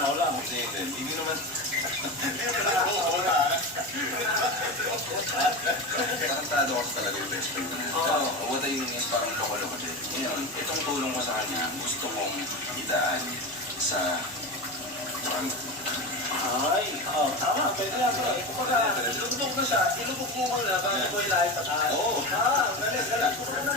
tao lang. Hindi naman. Tarantado ko talaga yung best friend ko na. Pero what I mean is parang loko-loko din. Ngayon, itong tulong ko sa kanya, gusto kong idaan sa Ay, tama, pwede yan. Kumbaga, ilubog mo siya, ilubog mo muna, bago mo ilahin pataas. Oo. Galing.